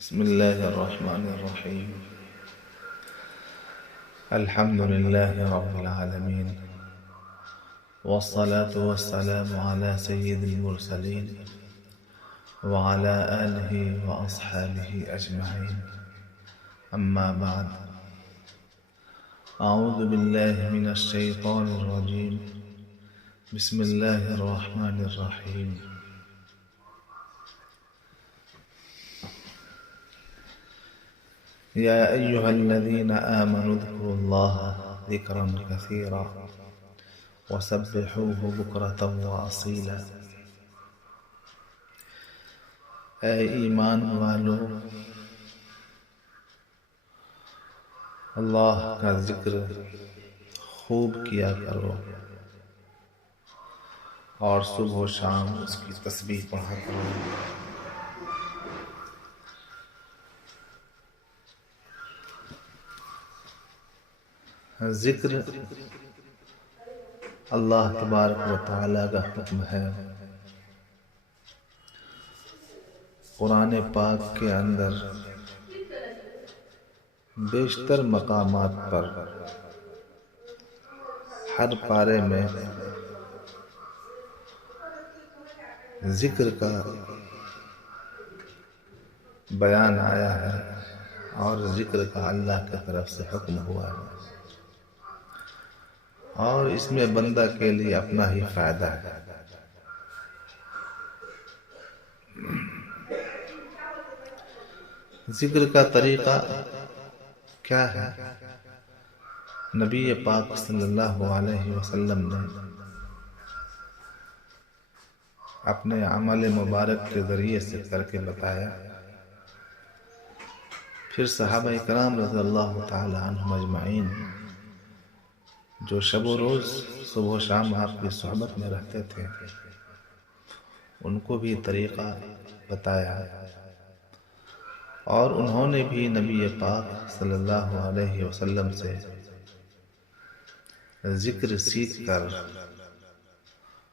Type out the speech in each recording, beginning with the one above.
بسم الله الرحمن الرحيم. الحمد لله رب العالمين، والصلاة والسلام على سيد المرسلين وعلى آله وأصحابه أجمعين. أما بعد، أعوذ بالله من الشيطان الرجيم. بسم الله الرحمن الرحيم. يا أيها الذين آمنوا اذكروا الله ذكرا كثيرا وسبحوه بكرة وأصيلا. اے ایمان والو، اللہ کا ذکر خوب کیا کرو اور صبح و شام اس کی تسبیح پڑھا کرو۔ ذکر اللہ تبارک و تعالی کا حکم ہے۔ قرآن پاک کے اندر بیشتر مقامات پر ہر پارے میں ذکر کا بیان آیا ہے اور ذکر کا اللہ کی طرف سے حکم ہوا ہے، اور اس میں بندہ کے لیے اپنا ہی فائدہ ہے۔ ذکر کا طریقہ کیا ہے؟ نبی پاک صلی اللہ علیہ وسلم نے اپنے عمل مبارک کے ذریعے سے کر کے بتایا، پھر صحابہ کرام رضی اللہ تعالی عنہم اجمعین جو شب و روز صبح و شام آپ کی صحبت میں رہتے تھے، ان کو بھی طریقہ بتایا، اور انہوں نے بھی نبی پاک صلی اللہ علیہ وسلم سے ذکر سیکھ کر،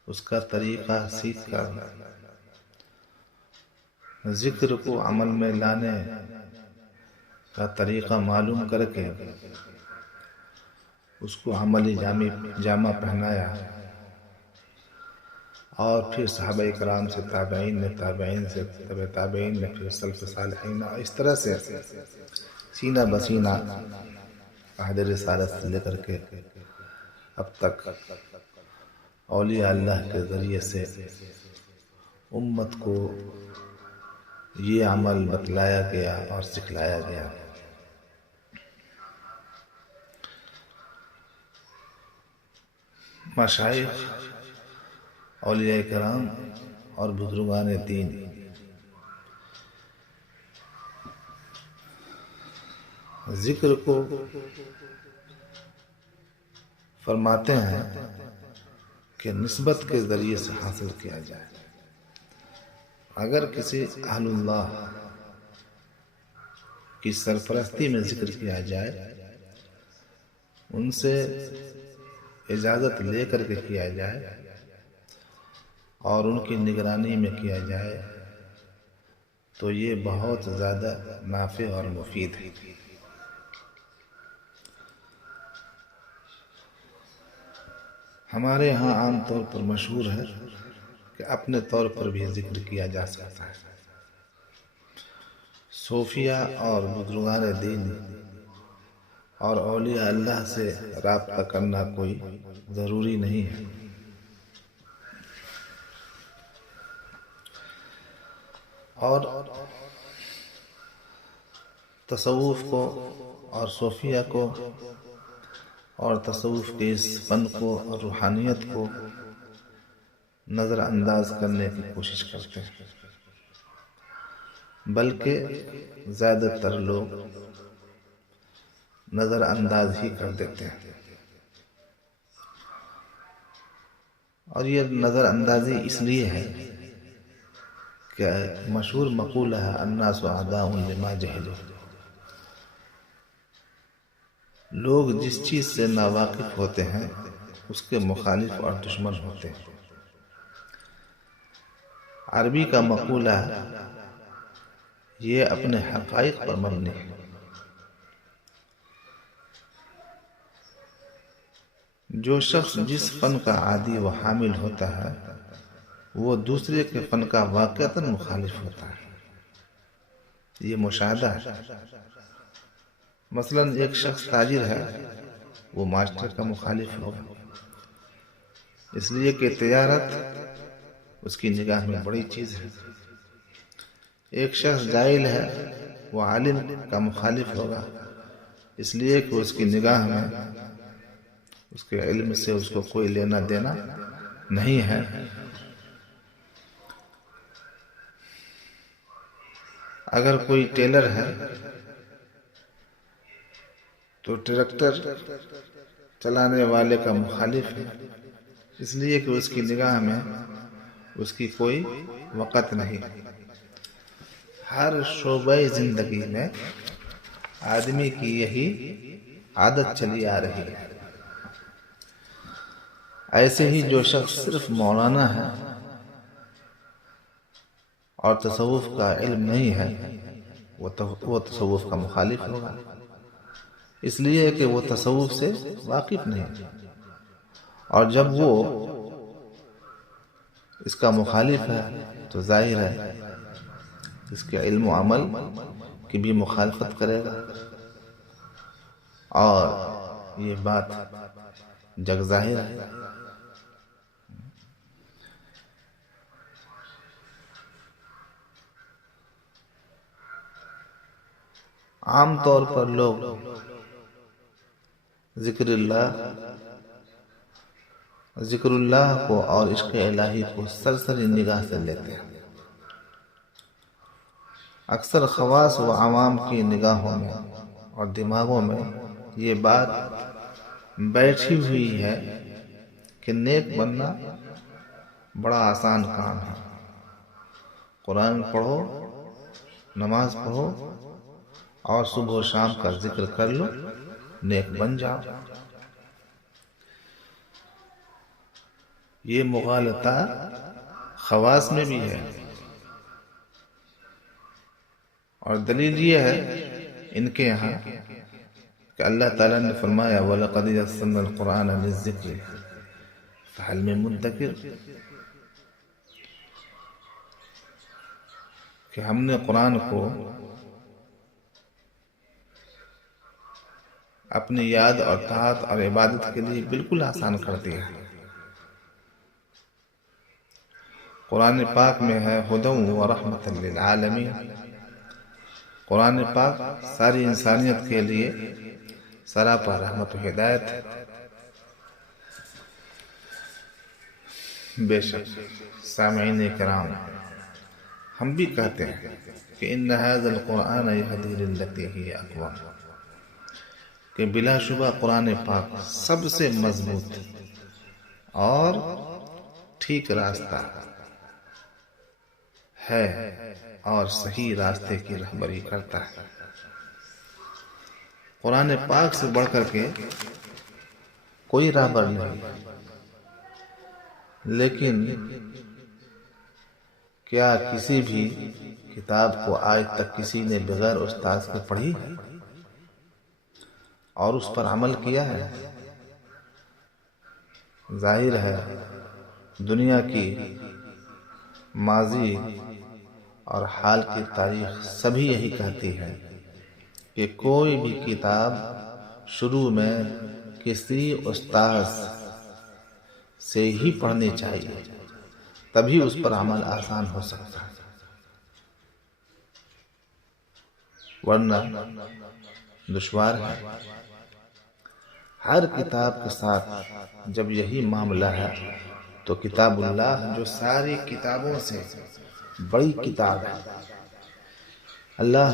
اس کا طریقہ سیکھ کر، ذکر کو عمل میں لانے کا طریقہ معلوم کر کے اس کو عملی جامہ پہنایا، اور پھر صحابہ کرام سے تابعین نے، تابعین سے تابعین نے، پھر سلف صالحین، اس طرح سے سینہ بسینہ عہد رسالت سے لے کر کے اب تک اولیاء اللہ کے ذریعے سے امت کو یہ عمل بتلایا گیا اور سکھلایا گیا۔ مشائخ، اولیاء کرام اور بزرگان دین ذکر کو فرماتے ہیں کہ نسبت کے ذریعے سے حاصل کیا جائے۔ اگر کسی اہل اللہ کی سرپرستی میں ذکر کیا جائے، ان سے اجازت لے کر کے کیا جائے اور ان کی نگرانی میں کیا جائے، تو یہ بہت زیادہ نافع اور مفید ہے۔ ہمارے ہاں عام طور پر مشہور ہے کہ اپنے طور پر بھی ذکر کیا جا سکتا ہے۔ صوفیہ اور بزرگان دین اور اولیاء اللہ سے رابطہ کرنا کوئی ضروری نہیں ہے۔ اور تصوف کو اور صوفیہ کو اور تصوف کے اس فن کو اور روحانیت کو نظر انداز کرنے کی کوشش کرتے ہیں، بلکہ زیادہ تر لوگ نظر انداز ہی کر دیتے ہیں، اور یہ نظر اندازی اس لیے ہے کہ مشہور مقولہ ہے الناس اعداء لما جہلوا، لوگ جس چیز سے ناواقف ہوتے ہیں اس کے مخالف اور دشمن ہوتے ہیں۔ عربی کا مقولہ ہے یہ اپنے حقائق پر مبنی ہے۔ جو شخص جس فن کا عادی و حامل ہوتا ہے وہ دوسرے کے فن کا واقعتاً مخالف ہوتا ہے۔ یہ مشاہدہ ہے۔ مثلا ایک شخص تاجر ہے، وہ معاشرے کا مخالف ہوگا، اس لیے کہ تجارت اس کی نگاہ میں بڑی چیز ہے۔ ایک شخص جاہل ہے، وہ عالم کا مخالف ہوگا، اس لیے کہ اس کی نگاہ میں اس کے علم سے اس کو کوئی لینا دینا نہیں ہے۔ اگر کوئی ٹیلر ہے تو ٹریکٹر چلانے والے کا مخالف ہے، اس لیے کہ اس کی نگاہ میں اس کی کوئی وقت نہیں۔ ہر شعبہ زندگی میں آدمی کی یہی عادت چلی آ رہی ہے۔ ایسے ہی جو شخص صرف مولانا ہے اور تصوف کا علم نہیں ہے وہ تصوف کا مخالف ہوگا، اس لیے کہ وہ تصوف سے واقف نہیں، اور جب وہ اس کا مخالف ہے تو ظاہر ہے اس کے علم و عمل کی بھی مخالفت کرے گا، اور یہ بات جگ ظاہر ہے۔ عام طور پر لوگ ذکر اللہ کو اور عشق الہی کو سرسری نگاہ سے لیتے ہیں۔ اکثر خواص و عوام کی نگاہوں میں اور دماغوں میں یہ بات بیٹھی ہوئی ہے کہ نیک بننا بڑا آسان کام ہے۔ قرآن پڑھو، نماز پڑھو اور صبح و شام کا ذکر کر لو، نیک بن جاؤ۔ یہ مغالطہ خواص میں بھی ہے، اور دلیل یہ ہے ان کے یہاں کہ اللہ تعالیٰ نے فرمایا وَلَقَدْ يَسَّرْنَا الْقُرْآنَ لِلذِّكْرِ فَهَلْ مِن مُدَّكِرٍ، کہ ہم نے قرآن کو اپنی یاد اور طاعت اور عبادت کے لیے بالکل آسان کر دیا۔ قرآن پاک میں ہے ہدی و رحمت للعالمین۔ قرآن پاک ساری انسانیت کے لیے سراپا رحمت و ہدایت ہے۔ بے شک سامعین کرام، ہم بھی کہتے ہیں کہ ان ھذا القرآن یہدی للتی ہی اقوم، کہ بلا شبہ قرآن پاک سب سے مضبوط اور ٹھیک راستہ ہے اور صحیح راستے کی رہبری کرتا ہے۔ قرآن پاک سے بڑھ کر کے کوئی راہبر نہیں، لیکن کیا کسی بھی کتاب کو آج تک کسی نے بغیر استاذ کے پڑھی ہے اور اس پر عمل کیا ہے؟ ظاہر ہے دنیا کی ماضی اور حال کی تاریخ سبھی یہی کہتی ہے کہ کوئی بھی کتاب شروع میں کسی استاذ سے ہی پڑھنی چاہیے، تبھی اس پر عمل آسان ہو سکتا ہے، ورنہ دشوار ہے۔ ہر کتاب کے ساتھ جب یہی معاملہ ہے تو کتاب اللہ جو ساری کتابوں سے بڑی کتاب ہے، اللہ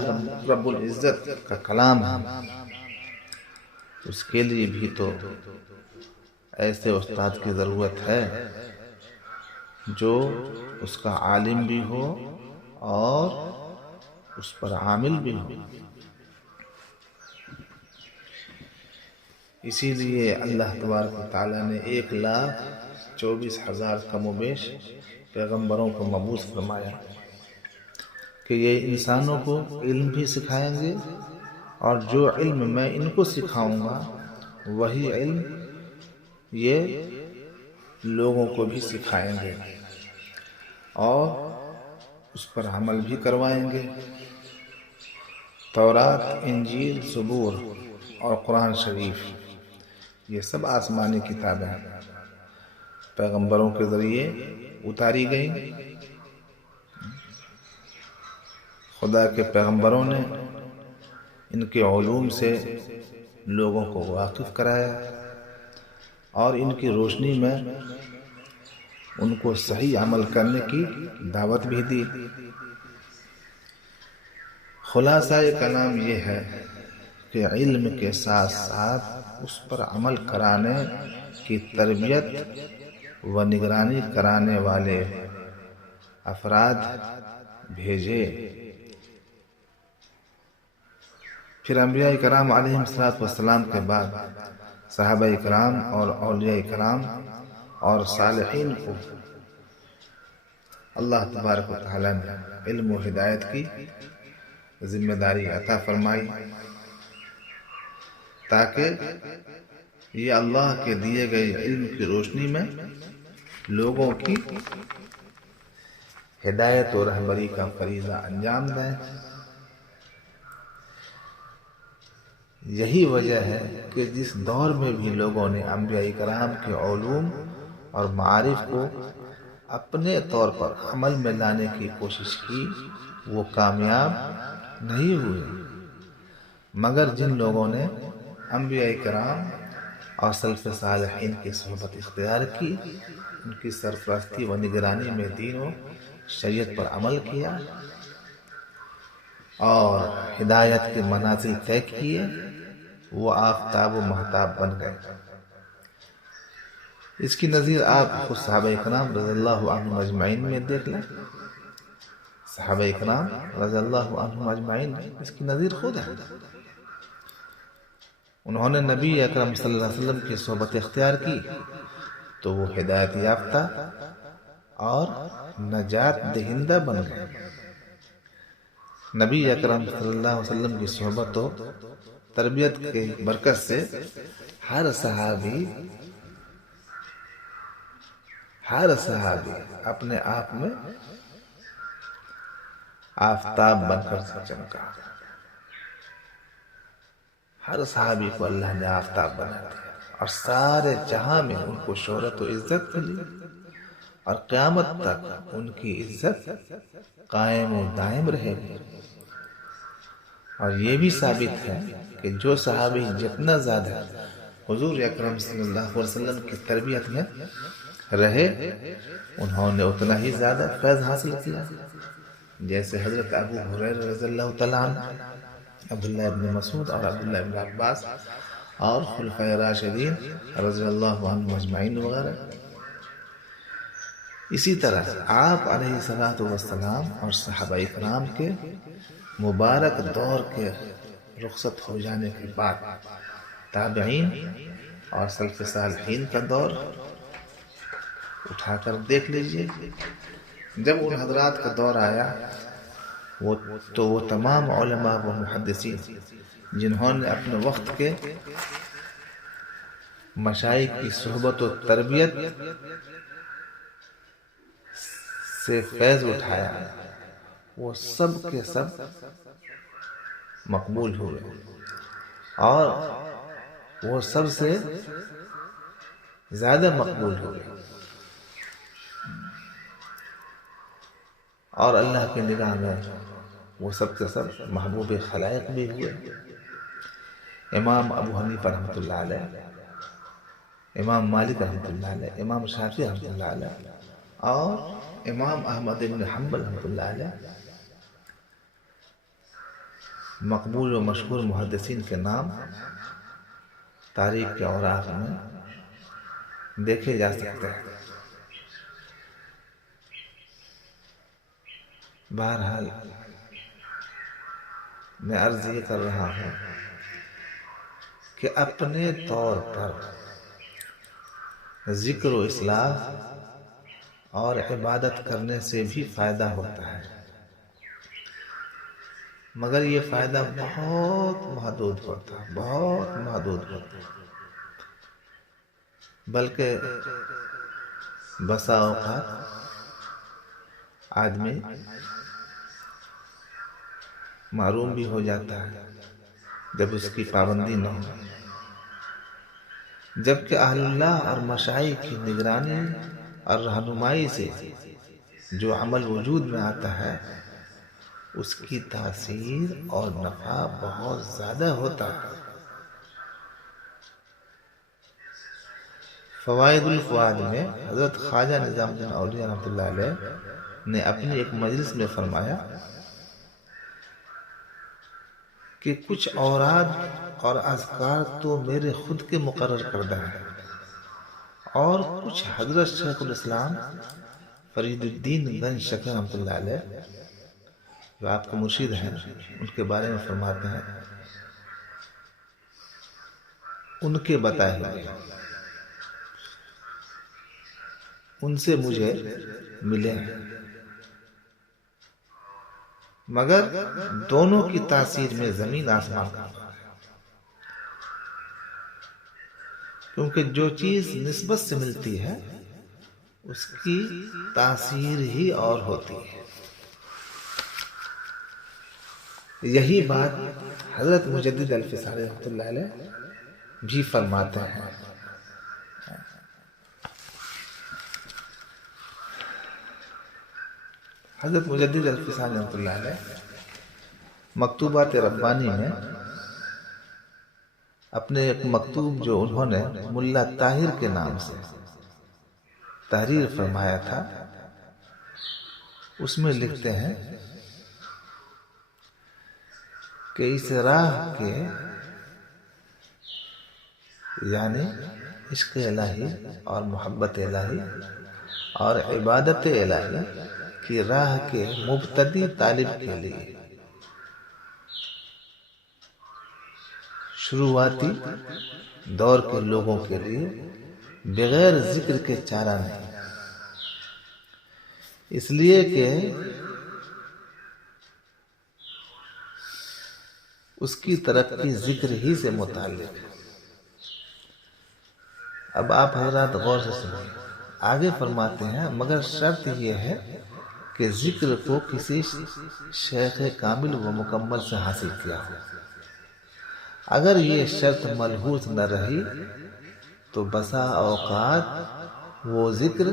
رب العزت کا کلام ہے، اس کے لیے بھی تو ایسے استاد کی ضرورت ہے جو اس کا عالم بھی ہو اور اس پر عامل بھی ہو۔ اسی لیے اللہ تبارک و تعالیٰ نے 1,24,000 کم و بیش پیغمبروں کو مبعوث فرمایا، کہ یہ انسانوں کو علم بھی سکھائیں گے، اور جو علم میں ان کو سکھاؤں گا وہی علم یہ لوگوں کو بھی سکھائیں گے اور اس پر عمل بھی کروائیں گے۔ تورات، انجیل، زبور اور قرآن شریف یہ سب آسمانی کتابیں پیغمبروں کے ذریعے اتاری گئیں۔ خدا کے پیغمبروں نے ان کے علوم سے لوگوں کو واقف کرایا اور ان کی روشنی میں ان کو صحیح عمل کرنے کی دعوت بھی دی۔ خلاصہ کلام یہ ہے کہ علم کے ساتھ ساتھ اس پر عمل کرانے کی تربیت و نگرانی کرانے والے افراد بھیجے۔ پھر انبیاء کرام علیہ السلام کے بعد صحابہ کرام اور اولیاء کرام اور صالحین کو اللہ تبارک و تعالی نے علم و ہدایت کی ذمہ داری عطا فرمائی تاکہ یہ اللہ کے دیے گئے علم کی روشنی میں لوگوں کی ہدایت و رہبری کا فریضہ انجام دیں۔ یہی وجہ ہے کہ جس دور میں بھی لوگوں نے انبیاء کرام کے علوم اور معارف کو اپنے طور پر عمل میں لانے کی کوشش کی وہ کامیاب نہیں ہوئے، مگر جن لوگوں نے انبیاء کرام اور سلف صالحین کی صحبت اختیار کی، ان کی سرپرستی و نگرانی میں دین و شریعت پر عمل کیا اور ہدایت کے منازل طے کیے، وہ آفتاب و مہتاب بن گئے۔ اس کی نظیر آپ خود صحابہ کرام رضی اللہ عنہم اجمعین میں دیکھ لیں۔ صحابہ کرام رضی اللہ عنہم اجمعین اس کی نظیر خود ہے۔ انہوں نے نبی اکرم صلی اللہ علیہ وسلم کی صحبت اختیار کی تو وہ ہدایت یافتہ اور نجات دہندہ بن گئے۔ نبی اکرم صلی اللہ علیہ وسلم کی صحبت و تربیت کے برکت سے ہر صحابی اپنے آپ میں آفتاب بن کر چمکا۔ ہر صحابی کو اللہ نے آفتاب بنا دیا اور سارے جہاں میں ان کو شہرت و عزت ملی اور قیامت تک ان کی عزت قائم و دائم رہے گی۔ اور یہ بھی ثابت ہے کہ جو صحابی جتنا زیادہ حضور اکرم صلی اللہ علیہ وسلم کی تربیت میں رہے انہوں نے اتنا ہی زیادہ فیض حاصل کیا، جیسے حضرت ابو ہریرہ رضی اللہ تعالیٰ عنہ، عبداللہ ابن مسعود اور عبداللہ ابن عباس اور خلفائے راشدین رضی اللہ عنہم اجمعین وغیرہ۔ اسی طرح آپ علیہ الصلوۃ والسلام اور صحابہ کرام کے مبارک دور کے رخصت ہو جانے کے بعد تابعین اور سلف صالحین کا دور اٹھا کر دیکھ لیجئے۔ جب ان حضرات کا دور آیا تو وہ تمام علماء و محدثین جنہوں نے اپنے وقت کے مشائخ کی صحبت و تربیت سے فیض اٹھایا وہ سب کے سب مقبول ہوئے اور وہ سب سے زیادہ مقبول ہوئے اور اللہ کی نگاہ میں وہ سب کے سب محبوب خلائق بھی ہوئے۔ امام ابو حنیفہ رحمۃ اللہ علیہ، امام مالک رحمۃ اللہ علیہ، امام شافعی رحمۃ اللہ علیہ اور امام احمد بن حنبل رحمۃ اللہ علیہ مقبول و مشہور محدثین کے نام تاریخ کے اوراق میں دیکھے جا سکتے ہیں۔ بہرحال میں عرض یہ کر رہا ہوں کہ اپنے طور پر ذکر و اصلاح اور عبادت کرنے سے بھی فائدہ ہوتا ہے، مگر یہ فائدہ بہت محدود ہوتا ہے، بہت محدود ہوتا ہے، بلکہ بسا اوقات آدمی معروم بھی ہو جاتا ہے جب اس کی پابندی نہ ہو، جبکہ اہل اللہ اور مشائخ کی نگرانی اور رہنمائی سے جو عمل وجود میں آتا ہے اس کی تاثیر اور نفع بہت زیادہ ہوتا ہے۔ فوائد الفؤاد میں حضرت خواجہ نظام الدین اولیاء رحمۃ اللہ علیہ نے اپنی ایک مجلس میں فرمایا کہ کچھ اوراد اور اذکار تو میرے خود کے مقرر کردہ ہیں، اور کچھ حضرت شیخ الاسلام فرید الدین گنج شکر رحمۃ اللہ علیہ جو آپ کے مرشد ہیں ان کے بارے میں فرماتے ہیں ان کے بتائے ہوئے ان سے مجھے ملے ہیں، مگر دونوں کی تاثیر میں زمین آسمان کا فرق ہے، کیونکہ جو چیز نسبت سے ملتی ہے اس کی تاثیر ہی اور ہوتی ہے۔ یہی بات حضرت مجدد الفسانی رحمۃ اللہ علیہ بھی فرماتے ہیں۔ حضرت مجدد الفسانی رحمۃ اللہ علیہ مکتوبات ربانی میں اپنے ایک مکتوب جو انہوں نے ملا طاہر کے نام سے تحریر فرمایا تھا اس میں لکھتے ہیں کہ اس راہ کے یعنی عشق الہی اور محبت الہی اور عبادت الہی کی راہ کے مبتدی طالب کے لیے شروعاتی دور کے لوگوں کے لیے بغیر ذکر کے چارہ نہیں، اس لیے کہ اس کی ترقی ذکر ہی سے متعلق ہے۔ اب آپ حضرات غور سے سنیں، آگے فرماتے ہیں مگر شرط یہ ہے کہ ذکر کو کسی شیخ کامل و مکمل سے حاصل کیا ہو۔ اگر یہ شرط ملحوظ نہ رہی تو بسا اوقات وہ ذکر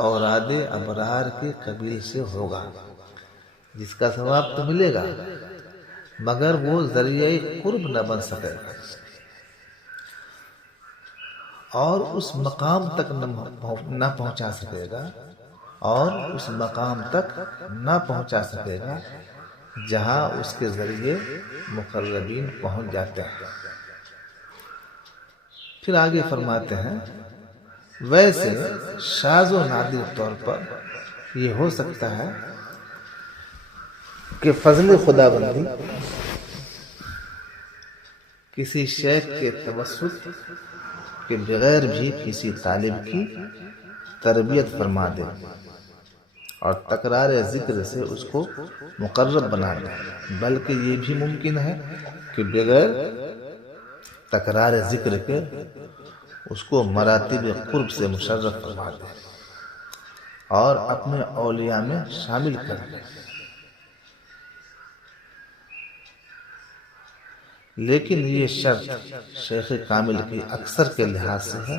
اوراد ابرار کے قبیل سے ہوگا جس کا ثواب تو ملے گا مگر وہ ذریعہ قرب نہ بن سکے گا اور اس مقام تک نہ پہنچا سکے گا جہاں اس کے ذریعے مقربین پہنچ جاتے ہیں۔ پھر آگے فرماتے ہیں ویسے شاذ و نادر طور پر یہ ہو سکتا ہے کہ فضل خدا بندی کسی شیخ کے توسط کے بغیر بھی کسی طالب کی تربیت فرما دے اور تکرار ذکر سے اس کو مقرب بنا دے، بلکہ یہ بھی ممکن ہے کہ بغیر تکرار ذکر کے اس کو مراتب قرب سے مشرف فرما دے اور اپنے اولیاء میں شامل کر دے، لیکن یہ شرط شیخ کامل کی اکثر کے لحاظ سے ہے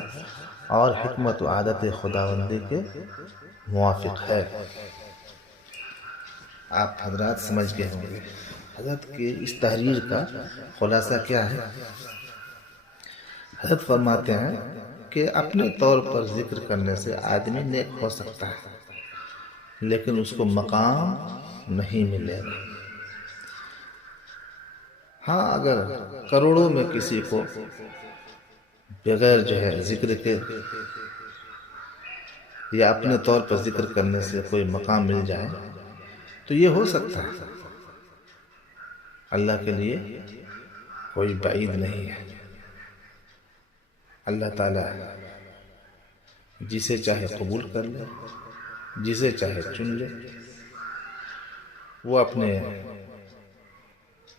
اور حکمت و عادت خداوندی کے موافق ہے۔ آپ حضرات سمجھ گئے ہوں گے حضرت کی اس تحریر کا خلاصہ کیا ہے۔ حضرت فرماتے ہیں کہ اپنے طور پر ذکر کرنے سے آدمی نیک ہو سکتا ہے لیکن اس کو مقام نہیں ملے گا۔ ہاں اگر کروڑوں میں کسی کو بغیر ذکر کے یا اپنے طور پر ذکر کرنے سے کوئی مقام مل جائے تو یہ ہو سکتا ہے، اللہ کے لیے کوئی بعید نہیں ہے۔ اللہ تعالیٰ جسے چاہے قبول کر لے، جسے چاہے چن لے، وہ اپنے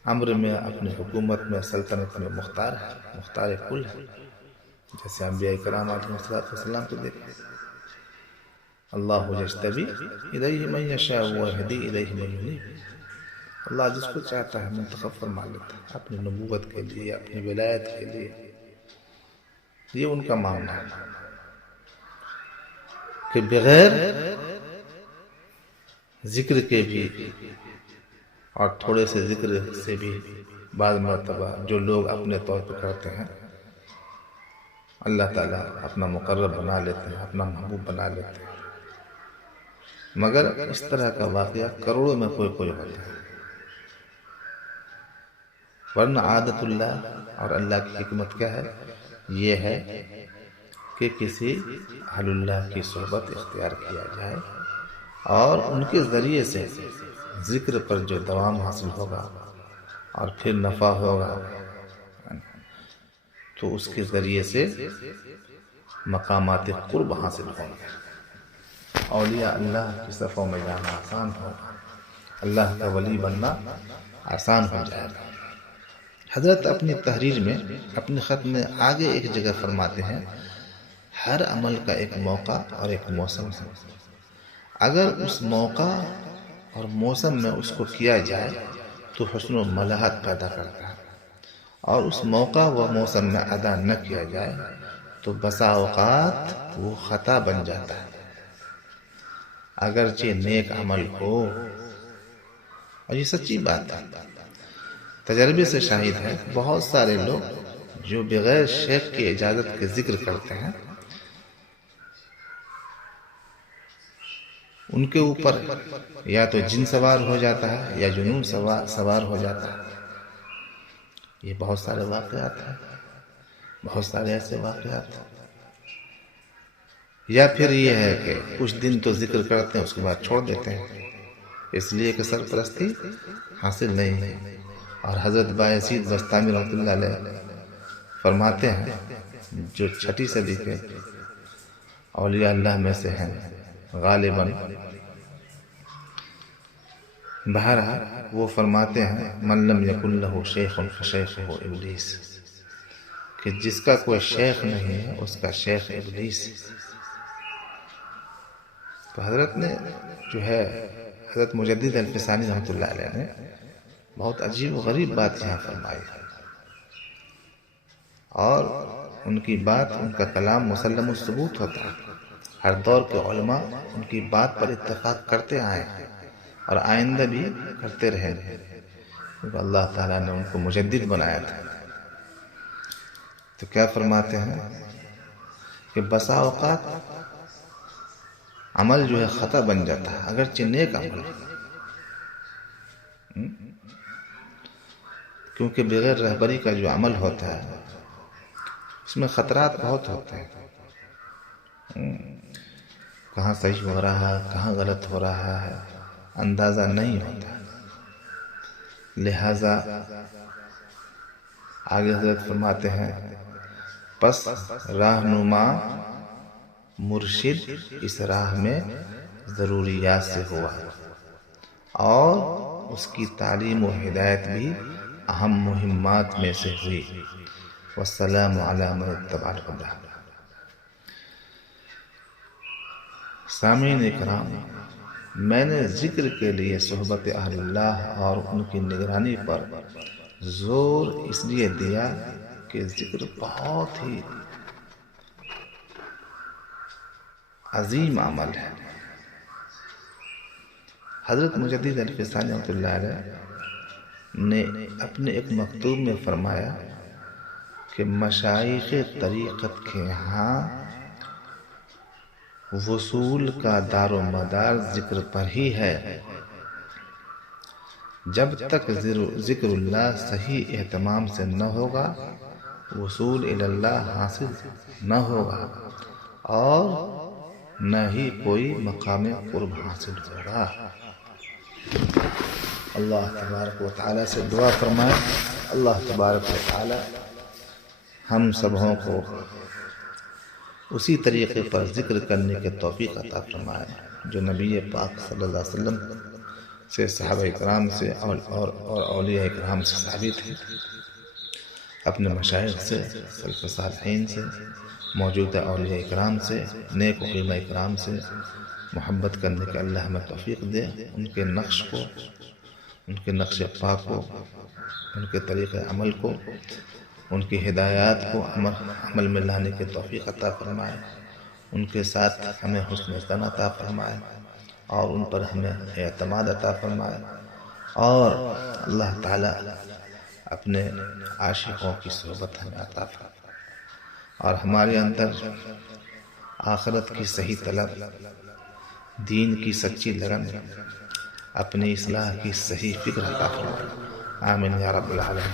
امر میں، اپنی حکومت میں، سلطنت میں مختار ہے، مختار کل ہے، جیسے انبیاء کرام علیہ السلام کو دیکھیں، اللہ یجتبی الیہ من یشاء ویہدی الیہ من ینیب، اللہ جس کو چاہتا ہے منتخب فرما لیتا ہے اپنی نبوت کے لیے، اپنی ولایت کے لیے، یہ ان کا معاملہ ہے کہ بغیر ذکر کے بھی اور تھوڑے سے ذکر سے بھی بعض مرتبہ جو لوگ اپنے طور پر کرتے ہیں، اللہ تعالیٰ اپنا مقرب بنا لیتے ہیں، اپنا محبوب بنا لیتے ہیں، مگر اس طرح کا واقعہ کروڑوں میں کوئی کوئی ہوتا ہے، ورنہ عادت اللہ اور اللہ کی حکمت کیا ہے؟ یہ ہے کہ کسی اہل اللہ کی صحبت اختیار کیا جائے اور ان کے ذریعے سے ذکر پر جو دوام حاصل ہوگا اور پھر نفع ہوگا تو اس کے ذریعے سے مقامات قرب حاصل ہوں گے، اولیاء اللہ کی صفوں میں جانا آسان ہوگا، اللہ کا ولی بننا آسان ہو جائے گا۔ حضرت اپنی تحریر میں، اپنے خط میں آگے ایک جگہ فرماتے ہیں، ہر عمل کا ایک موقع اور ایک موسم ہے، اگر اس موقع اور موسم میں اس کو کیا جائے تو حسن و ملاحت پیدا کرتا ہے، اور اس موقع و موسم میں ادا نہ کیا جائے تو بسا اوقات وہ خطا بن جاتا ہے، اگرچہ نیک عمل ہو۔ اور یہ سچی بات ہے، تجربے سے شاہد ہے، بہت سارے لوگ جو بغیر شیخ کی اجازت کے ذکر کرتے ہیں، ان کے اوپر یا تو جن سوار ہو جاتا ہے یا جنون سوار ہو جاتا ہے۔ یہ بہت سارے واقعات ہیں، بہت سارے ایسے واقعات ہیں۔ یا پھر یہ ہے کہ کچھ دن تو ذکر کرتے ہیں، اس کے بعد چھوڑ دیتے ہیں، اس لیے کہ سرپرستی حاصل نہیں ہے۔ اور حضرت بایزید بستامی رحمۃ اللہ علیہ فرماتے ہیں، جو 6 صدی کے اولیاء اللہ میں سے ہیں غالباً، بہرحال وہ فرماتے ہیں، من لم یکن لہ شیخ فشیخہ ابلیس، کہ جس کا کوئی شیخ نہیں ہے اس کا شیخ ابلیس۔ تو حضرت نے جو ہے، حضرت مجدد الفسانی رحمۃ اللہ علیہ نے بہت عجیب و غریب بات یہاں فرمائی، اور ان کی بات، ان کا کلام مسلم الثبوت ہوتا ہے، ہر دور کے علماء ان کی بات پر اتفاق کرتے آئے ہیں اور آئندہ بھی کرتے رہیں گے، کیونکہ اللہ تعالیٰ نے ان کو مجدد بنایا تھا۔ تو کیا فرماتے ہیں کہ بسا اوقات عمل جو ہے خطا بن جاتا ہے، اگرچہ نیک عمل، کیونکہ بغیر رہبری کا جو عمل ہوتا ہے اس میں خطرات بہت ہوتے ہیں، کہاں صحیح ہو رہا ہے، کہاں غلط ہو رہا ہے، اندازہ نہیں ہوتا۔ لہذا آگے حضرت فرماتے ہیں، پس راہنما مرشد اس راہ میں ضروریات سے ہوا، اور اس کی تعلیم و ہدایت بھی اہم مہمات میں سے ہوئی۔ والسلام علی من اتبع الہدی۔ سامعین اکرام، میں نے ذکر کے لیے صحبت اہل اللہ اور ان کی نگرانی پر زور اس لیے دیا کہ ذکر بہت ہی عظیم عمل ہے۔ حضرت مجدد الفسانی رحمۃ اللہ علیہ نے اپنے ایک مکتوب میں فرمایا کہ مشائخ طریقت کے ہاں وصول کا دار و مدار ذکر پر ہی ہے، جب تک ذکر اللہ صحیح اہتمام سے نہ ہوگا وصول اللہ حاصل نہ ہوگا، اور نہ ہی کوئی مقام قرب حاصل ہوگا۔ اللہ تبارک و تعالیٰ سے دعا فرمائے، اللہ تبارک و تعالیٰ ہم سبوں کو اسی طریقے پر ذکر کرنے کے توفیق عطا فرمائے جو نبی پاک صلی اللہ علیہ وسلم سے، صحابہ کرام سے اور اولیاء کرام سے ثابت ہے، اپنے مشائخ سے، سلف صالحین سے، موجودہ اولیاء کرام سے، نیک علماء کرام سے محبت کرنے کا اللہ ہمیں توفیق دے، ان کے نقش کو، ان کے نقش پا کو، ان کے طریق عمل کو، ان کی ہدایات کو عمل میں لانے کی توفیق عطا فرمائے، ان کے ساتھ ہمیں حسن ظن عطا فرمائے، اور ان پر ہمیں اعتماد عطا فرمائے، اور اللہ تعالی اپنے عاشقوں کی صحبت ہمیں عطا فرمائے، اور ہمارے اندر آخرت کی صحیح طلب، دین کی سچی لگن، اپنی اصلاح کی صحیح فکر عطا فرمائے۔ آمین یا رب العالمین۔